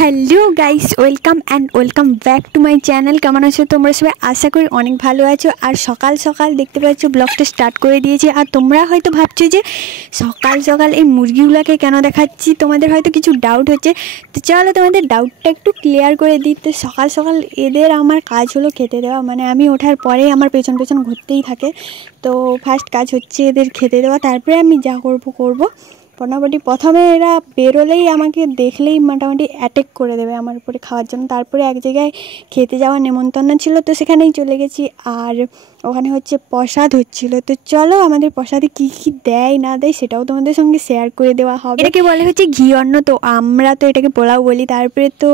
Hello guys, welcome back to my channel. কেমন আছো তোমরা সবাই? আশা করি অনেক ভালো আছো। আর সকাল সকাল দেখতে পাচ্ছ ব্লগটা স্টার্ট করে দিয়েছি। আর তোমরা হয়তো ভাবছো যে সকাল সকাল এই মুরগিগুলোকে কেন দেখাচ্ছি, তোমাদের হয়তো কিছু ডাউট হচ্ছে। তো চলো তোমাদের ডাউটটা একটু ক্লিয়ার করে দিই। তো সকাল সকাল এদের আমার কাজ হলো খেতে দেওয়া, মানে আমি ওঠার পরেই আমার পেছন পেছন ঘুরতেই থাকে। তো ফার্স্ট কাজ হচ্ছে এদের খেতে দেওয়া, তারপরে আমি যা করব। মোটামুটি প্রথমে এরা বেরোলেই আমাকে দেখলেই মোটামুটি অ্যাটাক করে দেবে আমার উপরে খাওয়ার জন্য। তারপরে এক জায়গায় খেতে যাওয়ার নেমন্তন্ন ছিল, তো সেখানেই চলে গেছি। আর ওখানে হচ্ছে প্রসাদ হচ্ছিল। তো চলো আমাদের প্রসাদে কী কী দেয় না দেয় সেটাও তোমাদের সঙ্গে শেয়ার করে দেওয়া হবে। এটাকে বলে হচ্ছে ঘি অন্ন, তো আমরা তো এটাকে পোলাও বলি। তারপরে তো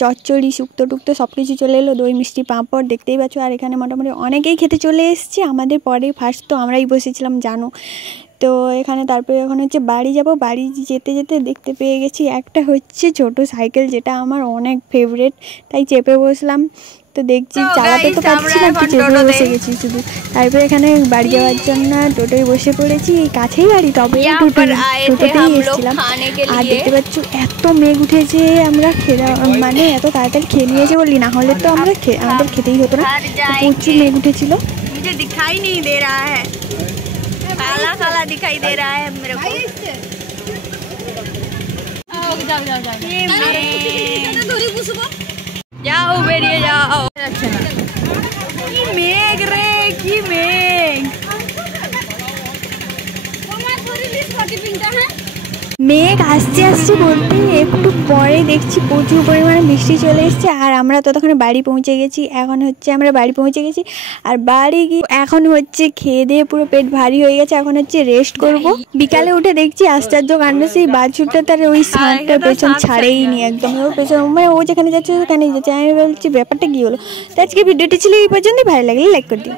চচ্চড়ি, শুক্তো টুক্তো সব কিছু চলে এলো, দই মিষ্টি পাঁপড় দেখতেই পাচ্ছ। আর এখানে মোটামুটি অনেকেই খেতে চলে এসছে আমাদের পরে। ফার্স্ট তো আমরাই বসেছিলাম জানো। তো এখানে তারপরে এখন হচ্ছে বাড়ি যাব। বাড়ি যেতে যেতে দেখতে পেয়ে গেছি একটা হচ্ছে ছোট সাইকেল, যেটা আমার অনেক ফেভারিট, তাই চেপে বসলাম। তো দেখছি চালাতে তো পারছি না, একটু চেপে বসে গেছি শুধু। তারপরে এখানে বাড়ি যাওয়ার জন্য টোটোয় বসে পড়েছি। কাছেই বাড়ি, তবে টোটোতেই এসেছিলাম। আর দেখতে পাচ্ছ এত মেঘ উঠেছে, আমরা মানে এত তাড়াতাড়ি খেয়ে নিয়েছে বলি, না হলে তো আমরা আমাদের খেতেই হতো না। প্রচুর মেঘ উঠেছিল। दिखाई नहीं दे रहा है, काला काला दिखाई दे रहा है मेरे को। जाओ बेरिए जाओ। मेघ रे की मेघ, মেঘ আসছে আসছে বলতে একটু পরে দেখছি প্রচুর পরিমাণে বৃষ্টি চলে এসছে। আর আমরা ততক্ষণে বাড়ি পৌঁছে গেছি। এখন হচ্ছে আমরা বাড়ি পৌঁছে গেছি, আর বাড়ি গিয়ে এখন হচ্ছে খেয়ে দিয়ে পুরো পেট ভারী হয়ে গেছে। এখন হচ্ছে রেস্ট করব। বিকালে উঠে দেখছি আশ্চর্য কাণ্ড, সেই বাছুরটা তার ওই সাঁটটার পেছন ছাড়েই নি একদম। ওর পেছন মানে ও যেখানে যাচ্ছে ওখানেই যাচ্ছে। আমি বলছি ব্যাপারটা কী হলো। তো আজকে ভিডিওটি ছিল এই পর্যন্তই। ভালো লাগলে লাইক করে দিও।